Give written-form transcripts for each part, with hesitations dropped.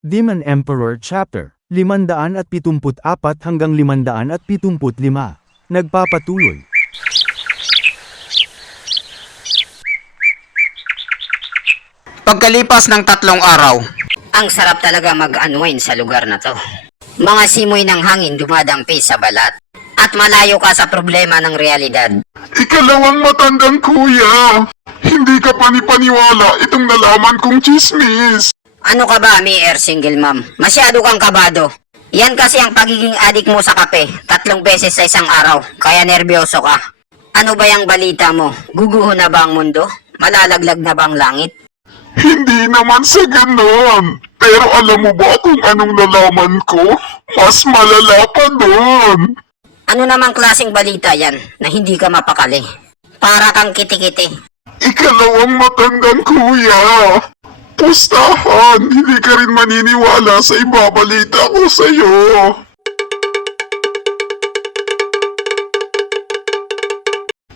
Demon Emperor Chapter 574 hanggang 575. Nagpapatuloy. Pagkalipas ng 3 araw, ang sarap talaga mag-unwind sa lugar na to. Mga simoy ng hangin dumadampi sa balat. At malayo ka sa problema ng realidad. Ikalawang matandang kuya, hindi ka panipaniwala itong nalaman kong chismis. Ano ka ba, Mier Single Mom? Masyado kang kabado. Yan kasi ang pagiging adik mo sa kape, 3 beses sa isang araw, kaya nervyoso ka. Ano ba yung balita mo? Guguho na ba ang mundo? Malalaglag na ba ang langit? Hindi naman sa ganon. Pero alam mo ba kung anong nalaman ko? Mas malala pa doon. Ano namang klaseng balita yan na hindi ka mapakali? Para kang kiti-kiti. Ikalawang matandang kuya. Pustahan, hindi ka rin maniniwala sa ibabalita ko sa'yo.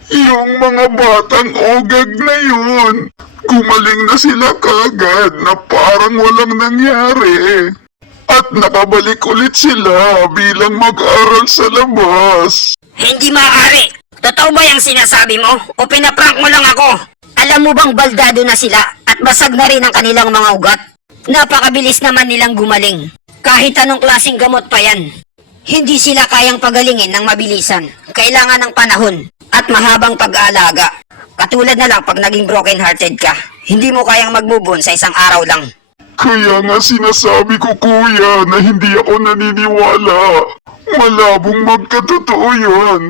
Yung mga batang ogag na yun, gumaling na sila kagad na parang walang nangyari. At nakabalik ulit sila bilang mag-aral sa labas. Hindi maaari! Totoo ba yung sinasabi mo? O pinaprank mo lang ako? Alam mo bang baldado na sila at basag na rin ang kanilang mga ugat? Napakabilis naman nilang gumaling. Kahit anong klaseng gamot pa yan. Hindi sila kayang pagalingin ng mabilisan. Kailangan ng panahon at mahabang pag-aalaga. Katulad na lang pag naging broken-hearted ka. Hindi mo kayang mag-move on sa isang araw lang. Kaya nga sinasabi ko kuya na hindi ako naniniwala. Malabong magkatotoo yun.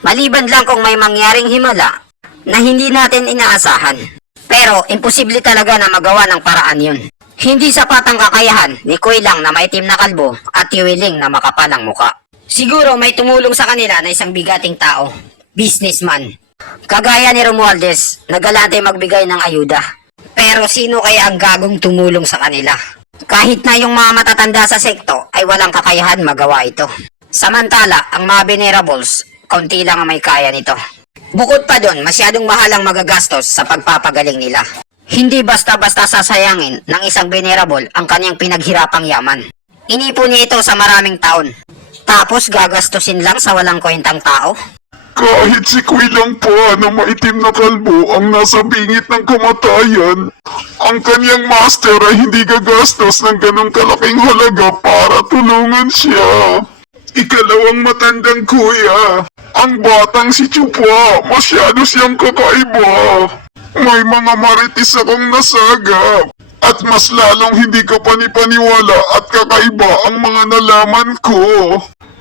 Maliban lang kung may mangyaring himala na hindi natin inaasahan. Pero imposible talaga na magawa ng paraan yun. Hindi sapat ang kakayahan ni Kuy lang na maitim na kalbo at Tiwiling na makapalang muka. Siguro may tumulong sa kanila na isang bigating tao, businessman. Kagaya ni Romualdez, nagalante magbigay ng ayuda. Pero sino kaya ang gagong tumulong sa kanila? Kahit na yung mga matatanda sa sekto ay walang kakayahan magawa ito. Samantala, ang mga venerables, kaunti lang ang may kaya nito. Bukod pa doon, masyadong mahal ang magagastos sa pagpapagaling nila. Hindi basta-basta sasayangin ng isang venerable ang kanyang pinaghirapang yaman. Inipon niya ito sa maraming taon. Tapos gagastusin lang sa walang kwentang tao? Kahit si Kuy lang pa na maitim na kalbo ang nasa bingit ng kamatayan, ang kanyang master ay hindi gagastos ng ganong kalaking halaga para tulungan siya. Ikalawang matandang kuya, ang batang si Chupa, masyado siyang kakaiba. May mga marites akong nasagap. At mas lalong hindi ka panipaniwala at kakaiba ang mga nalaman ko.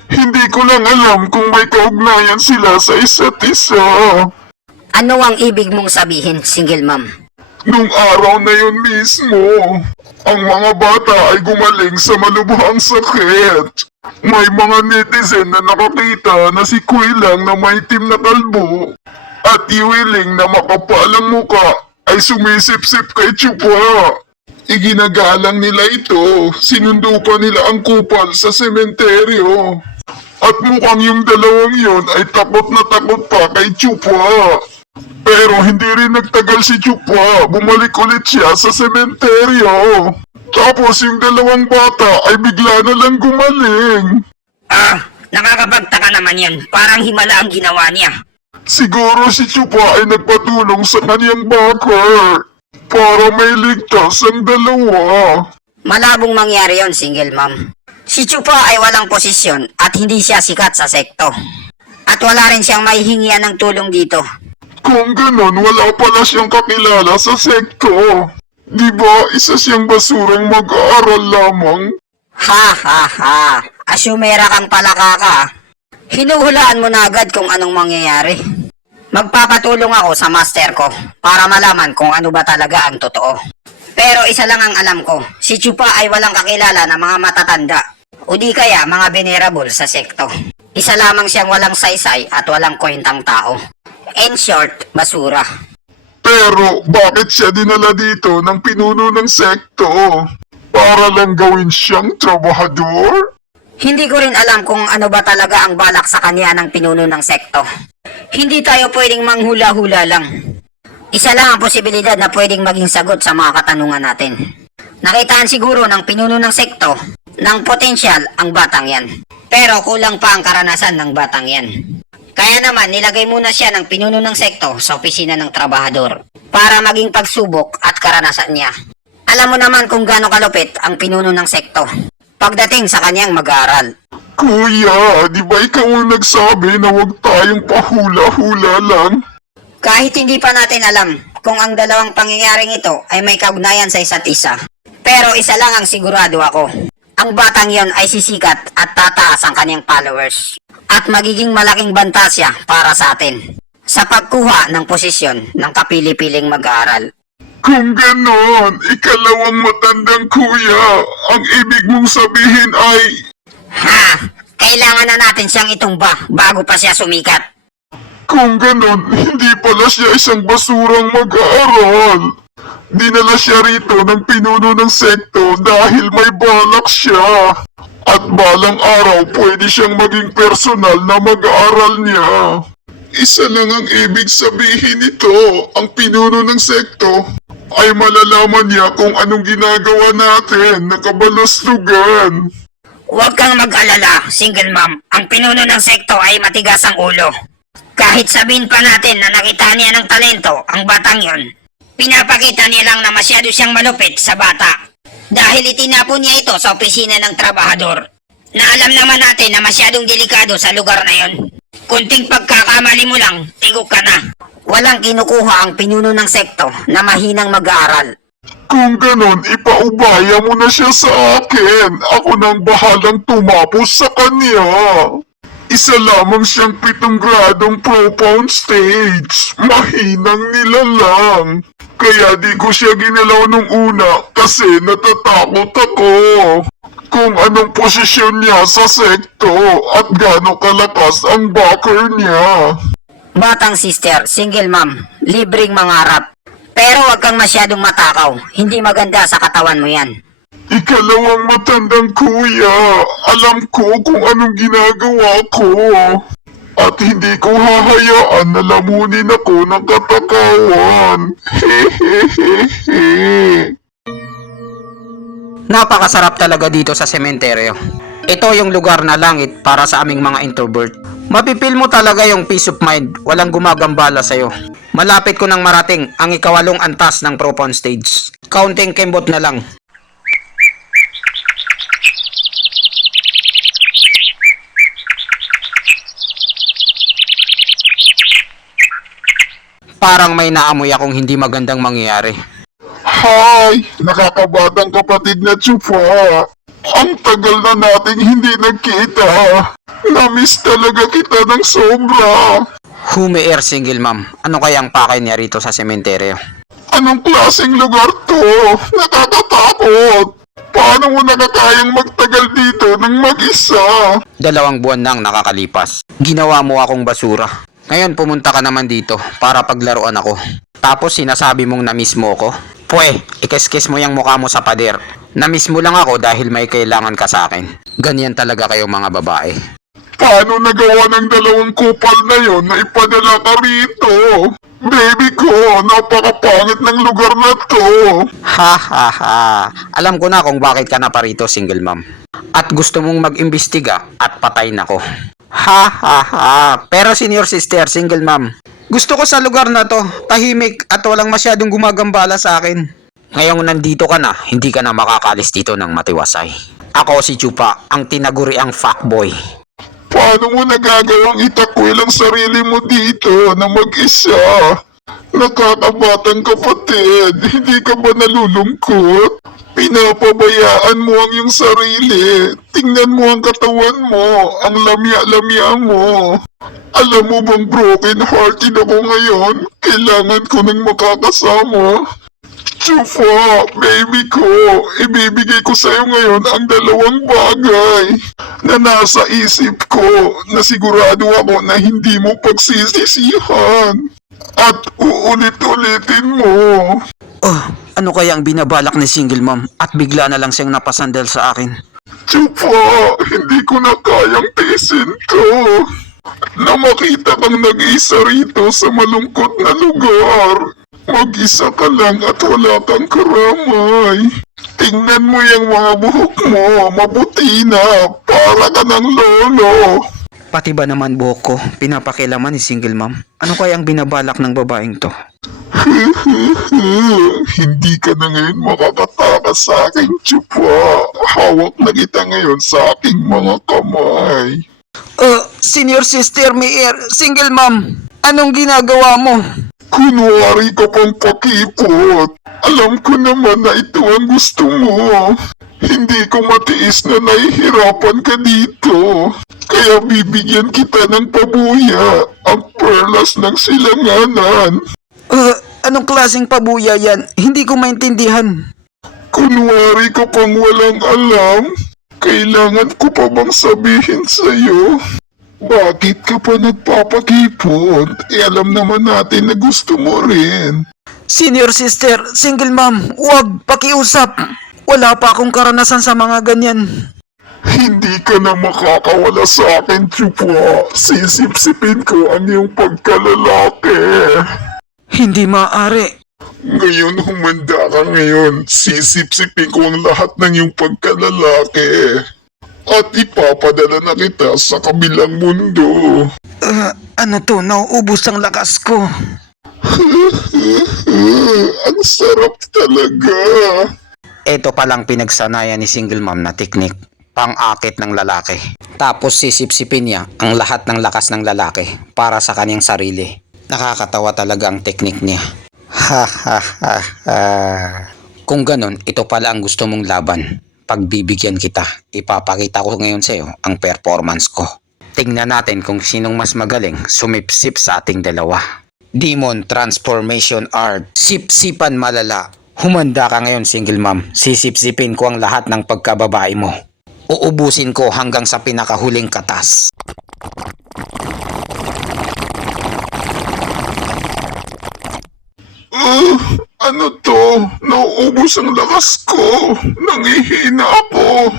Hindi ko lang alam kung may kaugnayan sila sa isa't isa. Ano ang ibig mong sabihin, Single Mom? Nung araw na yun mismo, ang mga bata ay gumaling sa malubhang sakit. May mga netizen na nakakita na si Kuy lang na maitim na kalbo at Tiwiling na makapalang muka ay sumisip-sip kay Chupa. Iginagalang nila ito, sinundo pa nila ang kupal sa sementeryo. At mukhang yung dalawang yon ay takot na takot pa kay Chupa. Pero hindi rin nagtagal si Chupa, bumalik ulit siya sa sementeryo. Tapos yung dalawang bata ay bigla na lang gumaling. Nakakapagtaka naman yan. Parang himala ang ginawa niya. Siguro si Chupa ay nagpatulong sa kanyang backer para may ligtas ang dalawa. Malabong mangyari yon, Single Mom. Si Chupa ay walang posisyon at hindi siya sikat sa sekto. At wala rin siyang maihingian ng tulong dito. Kung ganon, wala pala siyang kakilala sa sekto. Di ba isa siyang basurang mag-aaral lamang? Ha! Asumera kang palaka ka. Hinuhulaan mo na agad kung anong mangyayari. Magpapatulong ako sa master ko para malaman kung ano ba talaga ang totoo. Pero isa lang ang alam ko, si Chupa ay walang kakilala na mga matatanda o di kaya mga venerable sa sekto. Isa lamang siyang walang saysay at walang kwentang tao. In short, basura. Pero bakit siya dinala dito ng pinuno ng sekto? Para lang gawin siyang trabahador? Hindi ko rin alam kung ano ba talaga ang balak sa kanya ng pinuno ng sekto. Hindi tayo pwedeng manghula-hula lang. Isa lang ang posibilidad na pwedeng maging sagot sa mga katanungan natin. Nakitaan siguro ng pinuno ng sekto ng potensyal ang batang yan. Pero kulang pa ang karanasan ng batang yan. Kaya naman nilagay muna siya ng pinuno ng sekto sa opisina ng trabahador para maging pagsubok at karanasan niya. Alam mo naman kung gaano kalupit ang pinuno ng sekto pagdating sa kanyang mag-aaral. Kuya, di ba ikaw ang nagsabi na huwag tayong pahula-hula lang? Kahit hindi pa natin alam kung ang dalawang pangyayaring ito ay may kaugnayan sa isa't isa. Pero isa lang ang sigurado ako. Ang batang yon ay sisikat at tataas ang kanyang followers. At magiging malaking banta siya para sa atin sa pagkuha ng posisyon ng kapili-piling mag-aaral. Kung ganon, ikalawang matandang kuya, ang ibig mong sabihin ay... Ha! Kailangan na natin siyang itumba bago pa siya sumikat. Kung ganon, hindi pala siya isang basurang mag-aaral. Dinala siya rito ng pinuno ng sekto dahil may balak siya. At balang araw pwede siyang maging personal na mag-aaral niya. Isa lang ang ibig sabihin nito, ang pinuno ng sekto ay malalaman niya kung anong ginagawa natin, nakabaluslugan. Huwag kang mag-alala, single mom. Ang pinuno ng sekto ay matigas ang ulo. Kahit sabihin pa natin na nakita niya ng talento ang batang yon, pinapakita niya lang na masyado siyang malupit sa bata. Dahil itinapon niya ito sa opisina ng trabahador. Na alam naman natin na masyadong delikado sa lugar na yon. Kunting pagkakamali mo lang, tigok ka na. Walang kinukuha ang pinuno ng sekto na mahinang mag-aaral. Kung ganon, ipaubaya mo na siya sa akin. Ako nang bahalang tumapos sa kanya. Isa lamang siyang 7 gradong propound stage. Mahinang nilalang. Kaya di ko siya ginalaw nung una kasi natatakot ako. Kung anong posisyon niya sa sekto at gaano kalakas ang backer niya. Batang sister, single mom, libreng mangarap. Pero wag kang masyadong matakaw. Hindi maganda sa katawan mo yan. Ikalawang matandang kuya, alam ko kung anong ginagawa ko. At hindi ko hahayaan na lamunin ako ng katakawan. Hehehehe. Napakasarap talaga dito sa sementeryo. Ito yung lugar na langit para sa aming mga introvert. Mapipil mo talaga yung peace of mind, walang gumagambala sa'yo. Malapit ko nang marating ang ikawalong antas ng propound stage. Counting kembot na lang. Parang may naamoy akong hindi magandang mangyayari. Hi! Nakakabatang kapatid na Chupa. Ang tagal na nating hindi nagkita. Namiss talaga kita ng sobra. Humier single mom. Ano kayang pakay niya rito sa sementeryo? Anong klaseng lugar to? Nakakatakot. Paano mo nakakayang magtagal dito ng mag-isa? 2 buwan nang nakakalipas. Ginawa mo akong basura. Ngayon pumunta ka naman dito para paglaruan ako. Tapos sinasabi mong na-miss mo ko? Pwe, ikeskes mo yung mukha mo sa pader. Na-miss mo lang ako dahil may kailangan ka sa akin. Ganyan talaga kayo mga babae. Paano nagawa ng 2 kupal na yon na ipadala ka rito? Baby ko, napakapangit ng lugar na to. Ha ha ha. Alam ko na kung bakit ka na parito single mom. At gusto mong mag-imbestiga at patayin ako. Ha ha ha. Pero senior sister, single mom. Gusto ko sa lugar na to, tahimik at walang masyadong gumagambala sa akin. Ngayong nandito ka na, hindi ka na makakalis dito ng matiwasay. Ako si Chupa, ang tinaguriang fuckboy. Paano mo nagagawang itakwil ang sarili mo dito na mag-isa? Nakakabatang kapatid, hindi ka ba nalulungkot? Pinapabayaan mo ang iyong sarili. Tingnan mo ang katawan mo, ang lamya-lamya mo. Alam mo bang broken hearted ako ngayon? Kailangan ko nang makakasama. Chufa, baby ko, ibibigay ko sa'yo ngayon ang 2 bagay na nasa isip ko na sigurado ako na hindi mo pagsisisihan at uulit-ulitin mo. Oh, ano kaya ang binabalak ni single mom at bigla na lang siyang napasandal sa akin? Chupa, hindi ko na kayang tiisin to. Na makita kang nag-isa rito sa malungkot na lugar. Mag-isa ka lang at wala kang karamay. Tingnan mo yung mga buhok mo, maputi na, para ka ng lolo. Pati ba naman buhok ko, pinapakilaman ni single mom? Ano kaya ang binabalak ng babaeng to? Hindi ka na ngayon makakatakas sa aking tsupa. Hawak na kita ngayon sa aking mga kamay. Senior sister Mier, single mom, anong ginagawa mo? Kunwari ka pang pakipot. Alam ko naman na ito ang gusto mo. Hindi ko matiis na nahihirapan ka dito. Kaya bibigyan kita ng pabuya, ang perlas ng silanganan. Anong klaseng pabuya yan? Hindi ko maintindihan. Kunwari ka pang walang alam, kailangan ko pa bang sabihin sa'yo? Bakit ka pa nagpapakipot? Alam naman natin na gusto mo rin. Senior sister, single mom, wag pakiusap. Wala pa akong karanasan sa mga ganyan. Hindi ka na makakawala sa akin, Chupa. Sisipsipin ko ang iyong pagkalalaki. Hindi maaari. Ngayon humanda ka ngayon. Sisipsipin ko ang lahat ng iyong pagkalalaki. At ipapadala na kita sa kabilang mundo. Ano to? Nauubos ang lakas ko. Ang sarap talaga. Ito palang pinagsanayan ni single mom na teknik. Pang-akit ng lalaki. Tapos sisipsipin niya ang lahat ng lakas ng lalaki para sa kanyang sarili. Nakakatawa talaga ang teknik niya. Ha ha ha ha. Kung ganon, ito pala ang gusto mong laban. Pagbibigyan kita, ipapakita ko ngayon sa iyo ang performance ko. Tingnan natin kung sinong mas magaling sumipsip sa ating dalawa. Demon Transformation Art. Sipsipan malala. Humanda ka ngayon, single mom. Sisipsipin ko ang lahat ng pagkababae mo. Uubusin ko hanggang sa pinakahuling katas. Ano to? Nauubos ang lakas ko. Nangihina ako.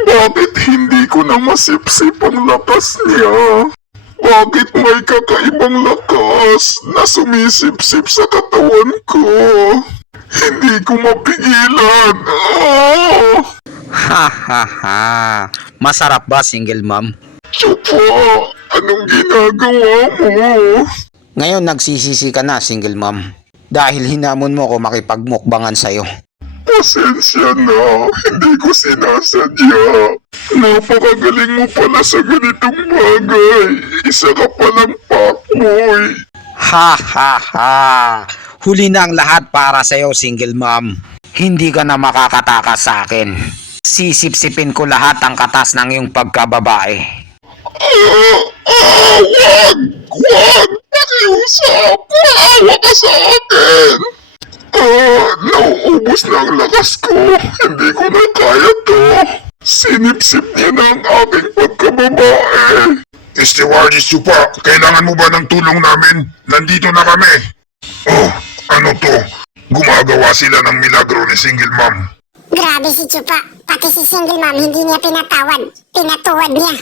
Bakit hindi ko na masipsip ang lakas niya? Bakit may kakaibang lakas na sumisipsip sa katawan ko? Hindi ko mapigilan. Ha ha ha. Masarap ba, single mom? Chupa, anong ginagawa mo? Ngayon nagsisisi ka na, single mom. Dahil hinamon mo ko makipagmukbangan sa'yo. Pasensya na, hindi ko sinasadya. Napakagaling mo pala sa ganitong bagay. Isa ka palang fuckboy. Ha ha ha. Huli na ang lahat para sa'yo, single mom. Hindi ka na makakatakas sa akin. Sisipsipin ko lahat ang katas ng iyong pagkababae. Wag! Wag! Pakiusap! Maawa ka sa akin! Nauubos na ang lakas ko. Hindi ko na kaya to. Sinipsip niya na ang aking pagkababae. Stewardess Chupa, kailangan mo ba ng tulong namin? Nandito na kami. Oh, ano to? Gumagawa sila ng milagro ni single mom. Grabe si Chupa. Pati si single mom hindi niya pinatawad. Pinatuwad niya.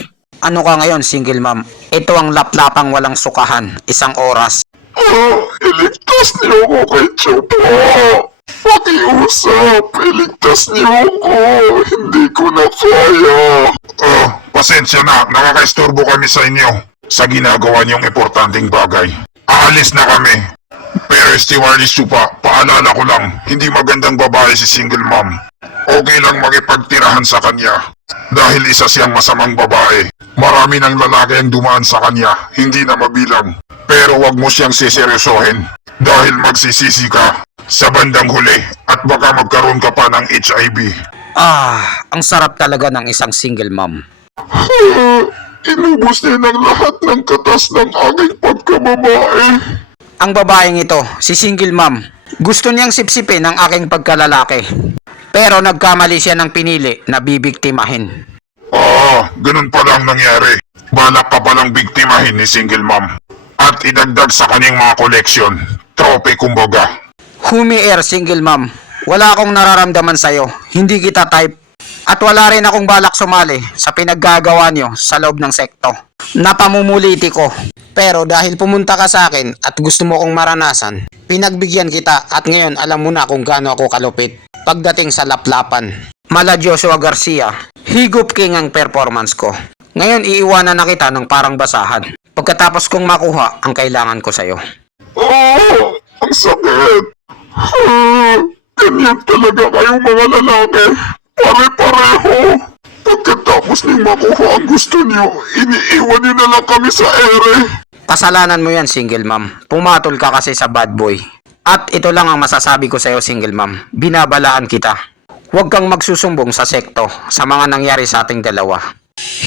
Ano ka ngayon, single mom? Ito ang laplapang walang sukahan. Isang oras. Iligtas niyo ako kay Chupa. Pakiusap, iligtas niyo ako. Hindi ko na kaya. Pasensya na. Nakakaistorbo kami sa inyo sa ginagawa niyong importanteng bagay. Aalis na kami. Pero Stewardess Chupa, paalala ko lang, hindi magandang babae si single mom. Okay lang makipagtirahan sa kanya. Dahil isa siyang masamang babae. Marami ng lalaki ang dumaan sa kanya, hindi na mabilang. Pero wag mo siyang siseryosohin. Dahil magsisisi ka sa bandang huli at baka magkaroon ka pa ng HIV. Ang sarap talaga ng isang single mom. Inubos niya ng lahat ng katas ng aking pagkababae. Ang babaeng ito, si single mom, gusto niyang sipsipin ang aking pagkalalaki. Pero nagkamali siya ng pinili na bibiktimahin. Ganun pala ang nangyari. Balak ka palang biktimahin ni single mom. At idagdag sa kanyang mga koleksyon. Trope kumbaga. Humier, single mom. Wala akong nararamdaman sa'yo. Hindi kita type. At wala rin akong balak sumali sa pinaggagawa niyo sa loob ng sekto. Napamumuliti ko. Pero dahil pumunta ka sa akin at gusto mo kong maranasan, pinagbigyan kita at ngayon alam mo na kung gaano ako kalupit. Pagdating sa laplapan, mala Joshua Garcia, higop king ang performance ko. Ngayon iiwanan na kita ng parang basahan. Pagkatapos kong makuha ang kailangan ko sa'yo. Oh, ang sakit. Ganyan talaga kayong mga lalaki. Pare-pareho. Pagkatapos niyong makuha ang gusto niyo, iniiwan niyo na lang kami sa ere. Kasalanan mo yan, single mom. Pumatol ka kasi sa bad boy. At ito lang ang masasabi ko sa'yo, single mom. Binabalaan kita. Huwag kang magsusumbong sa sekto sa mga nangyari sa ating dalawa.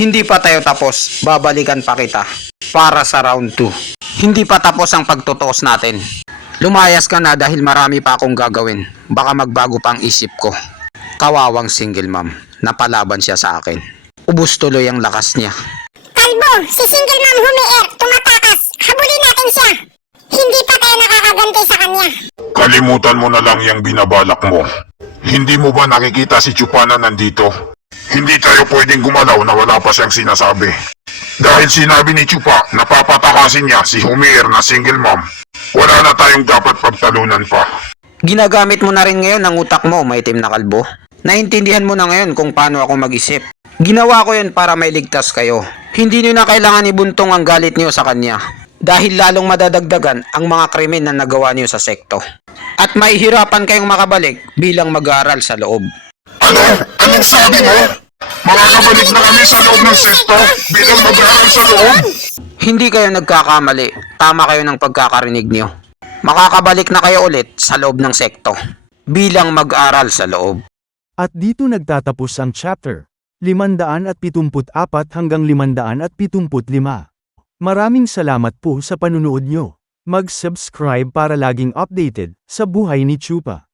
Hindi pa tayo tapos, babalikan pa kita para sa round 2. Hindi pa tapos ang pagtutuos natin. Lumayas ka na dahil marami pa akong gagawin. Baka magbago pa ang isip ko. Kawawang single mom. Napalaban siya sa akin. Ubus tuloy ang lakas niya. Kalbo, si single mom humier, tumatakas. Habulin natin siya. Hindi pa tayo nakakaganti sa kanya. Kalimutan mo na lang yung binabalak mo. Hindi mo ba nakikita si Chupana nandito? Hindi tayo pwedeng gumalaw na wala pa siyang sinasabi. Dahil sinabi ni Chupa na papatakasin niya si Humier na single mom, wala na tayong dapat pagtalunan pa. Ginagamit mo na rin ngayon ang utak mo, maitim na kalbo. Naintindihan mo na ngayon kung paano ako mag-isip. Ginawa ko yun para mailigtas kayo. Hindi nyo na kailangan ibuntong ang galit nyo sa kanya. Dahil lalong madadagdagan ang mga krimen na nagawa nyo sa sekto. At mahihirapan kayong makabalik bilang mag-aaral sa loob. Ano? Anong sabi mo? Makakabalik na kami sa loob ng sekto bilang mag-aaral sa loob? Hindi kayo nagkakamali. Tama kayo ng pagkakarinig nyo. Makakabalik na kayo ulit sa loob ng sekto bilang mag-aral sa loob. At dito nagtatapos ang chapter 574 hanggang 575. Maraming salamat po sa panunood nyo. Mag-subscribe para laging updated sa buhay ni Chupa.